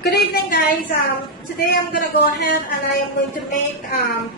Good evening, guys. Today I'm going to go ahead and I am going to make a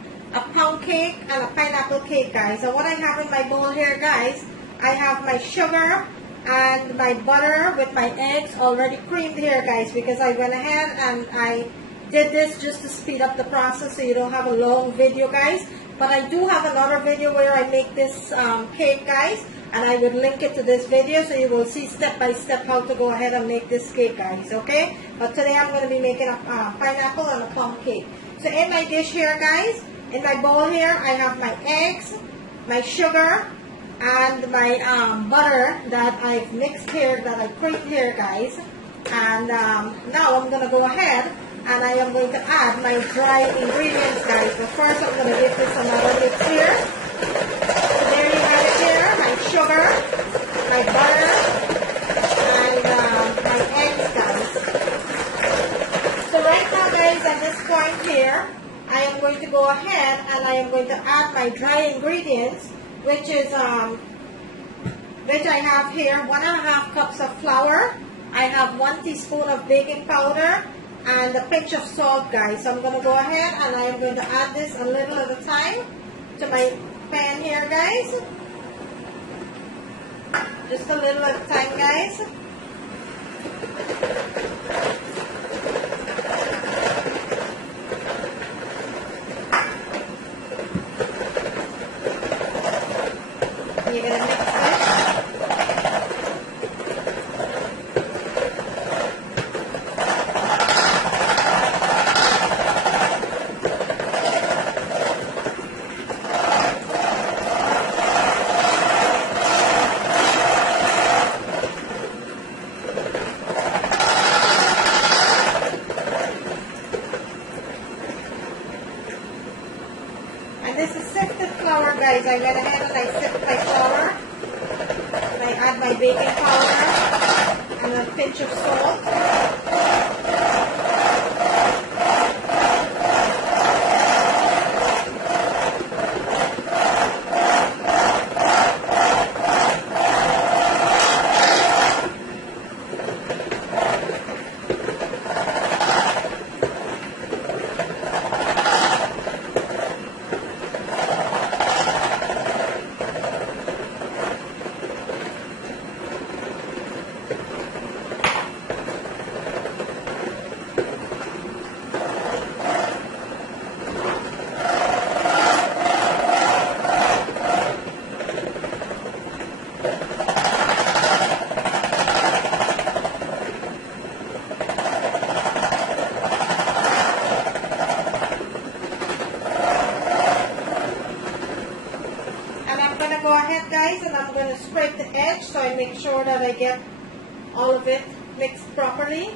pound cake and a pineapple cake, guys. So what I have in my bowl here, guys, I have my sugar and my butter with my eggs already creamed here, guys, because I went ahead and I did this just to speed up the process so you don't have a long video, guys. But I do have another video where I make this cake, guys, and I would link it to this video so you will see step by step how to go ahead and make this cake, guys, okay? But today I'm going to be making a pineapple and a plum cake. So in my dish here, guys, in my bowl here, I have my eggs, my sugar, and my butter that I've mixed here, that I creamed here, guys. And now I'm going to go ahead and I am going to add my dry ingredients, guys. But first I'm going to give this another mix here. So there you have it here, my sugar, my butter, and my eggs, guys. So right now, guys, at this point here, I am going to go ahead and I am going to add my dry ingredients, which is which I have here 1.5 cups of flour. I have 1 teaspoon of baking powder and a pinch of salt, guys. So I'm going to go ahead and I am going to add this a little at a time to my pan here, guys. Just a little at a time, guys. You're going to mix this. And this is sifted flour, guys. I went ahead and I sift my flour. And I add my baking powder and a pinch of salt. Go ahead, guys, and I'm going to scrape the edge so I make sure that I get all of it mixed properly.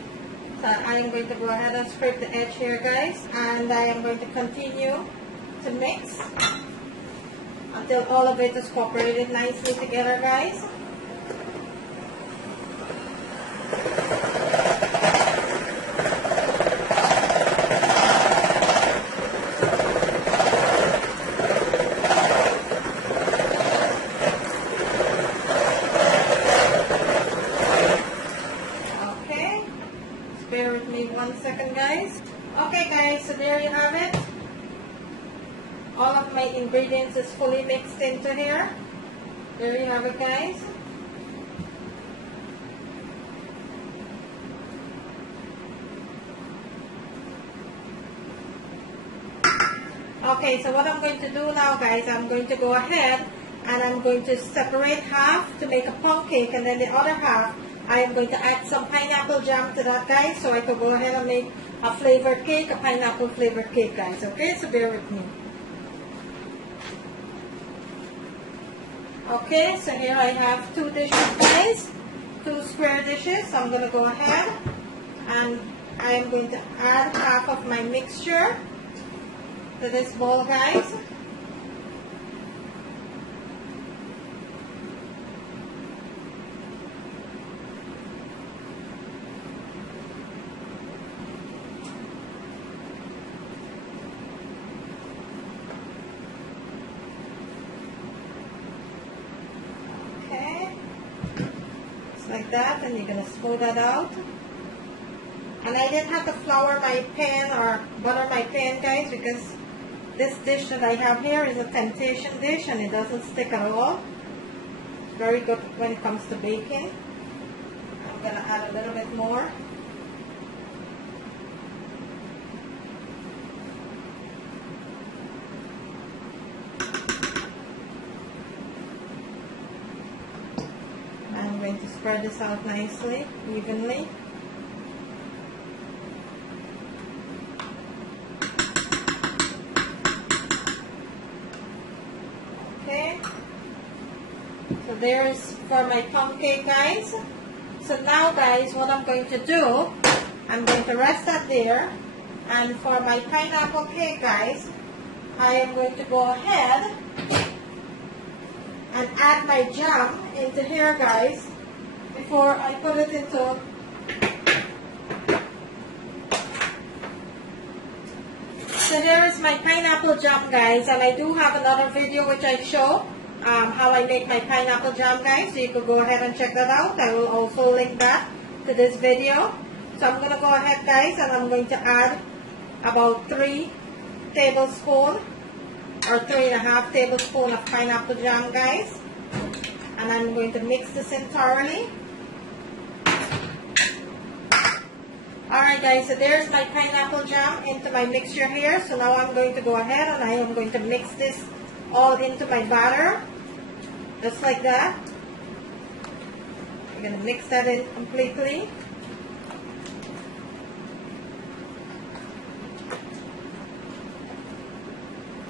So I am going to go ahead and scrape the edge here, guys, and I am going to continue to mix until all of it is cooperated nicely together, guys. Bear with me 1 second, guys. Okay, guys, so there you have it. All of my ingredients is fully mixed into here. There you have it, guys. Okay, so what I'm going to do now, guys, I'm going to go ahead and I'm going to separate half to make a pound cake, and then the other half I am going to add some pineapple jam to that, guys, so I can go ahead and make a flavored cake, a pineapple flavored cake, guys. Okay, so bear with me. Okay, so here I have 2 dishes, guys, 2 square dishes. So I'm going to go ahead and I am going to add half of my mixture to this bowl, guys. Like that, and you're going to smooth that out. And I didn't have to flour my pan or butter my pan, guys, because this dish that I have here is a temptation dish and it doesn't stick at all. It's very good when it comes to baking. I'm going to add a little bit more. I'm going to spread this out nicely, evenly. Okay, so there's for my plum cake, guys. So now, guys, what I'm going to do, I'm going to rest that there. And for my pineapple cake, guys, I am going to go ahead and add my jam into here, guys, before I put it into so here is my pineapple jam, guys, and I do have another video which I show how I make my pineapple jam, guys, so you can go ahead and check that out. I will also link that to this video. So I'm going to go ahead, guys, and I'm going to add about 3 tablespoons or 3.5 tablespoons of pineapple jam, guys, and I'm going to mix this in thoroughly. Alright, guys, so there's my pineapple jam into my mixture here. So now I'm going to go ahead and I am going to mix this all into my batter, just like that. I'm going to mix that in completely.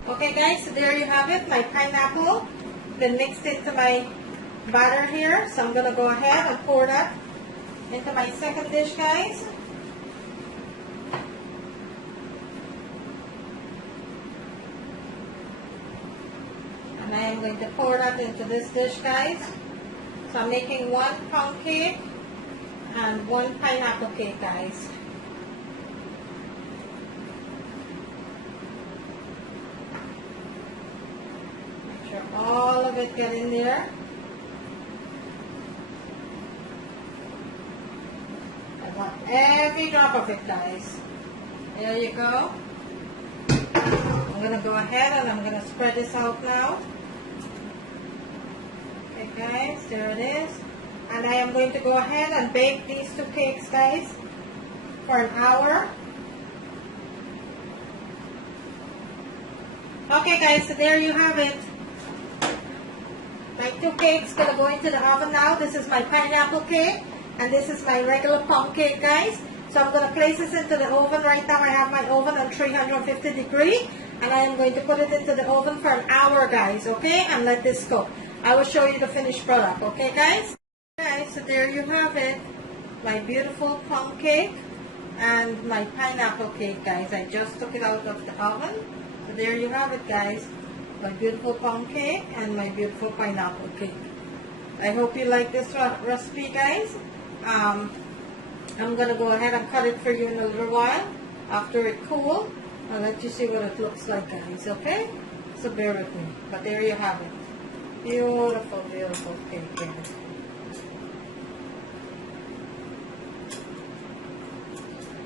Okay, guys, so there you have it, my pineapple been mixed into my batter here. So I'm going to go ahead and pour that into my second dish, guys. And I am going to pour that into this dish, guys. So I'm making 1 pound cake and 1 pineapple cake, guys. Make sure all of it get in there. I want every drop of it, guys. There you go. I'm going to go ahead and I'm going to spread this out now. Okay, guys, there it is. And I am going to go ahead and bake these 2 cakes, guys, for an hour. Okay, guys, so there you have it. My 2 cakes going to go into the oven now. This is my pineapple cake and this is my regular plum cake, guys. So I'm going to place this into the oven right now. I have my oven on 350 degrees and I am going to put it into the oven for an hour, guys, okay? And let this cook. I will show you the finished product, okay, guys? Guys, so there you have it. My beautiful plum cake and my pineapple cake, guys. I just took it out of the oven. So there you have it, guys. My beautiful plum cake and my beautiful pineapple cake. I hope you like this recipe, guys. I'm going to go ahead and cut it for you in a little while after it cools. I'll let you see what it looks like, guys, okay? So bear with me. But there you have it. Beautiful, beautiful cake, guys.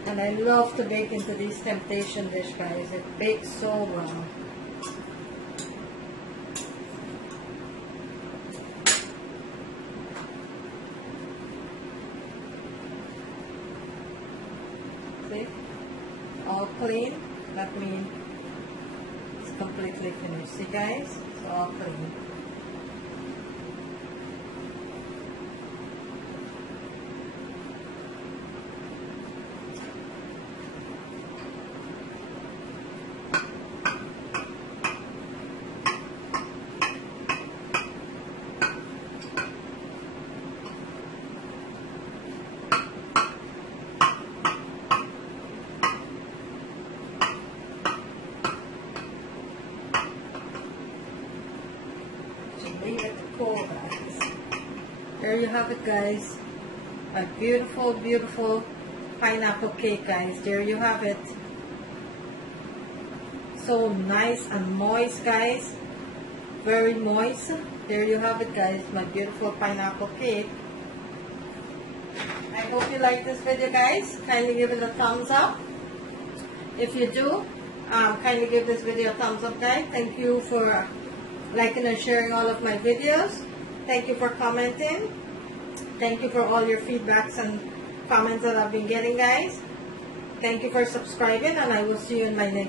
And I love to bake into these temptation dish, guys. It bakes so well. See? All clean. That means it's completely finished. See, guys? It's all clean. Leave it to cool, guys. There you have it, guys. A beautiful, beautiful pineapple cake, guys. There you have it. So nice and moist, guys. Very moist. There you have it, guys. My beautiful pineapple cake. I hope you like this video, guys. Kindly give it a thumbs up. If you do, kindly give this video a thumbs up, guys. Thank you for liking and sharing all of my videos. Thank you for commenting. Thank you for all your feedbacks and comments that I've been getting, guys. Thank you for subscribing, and I will see you in my next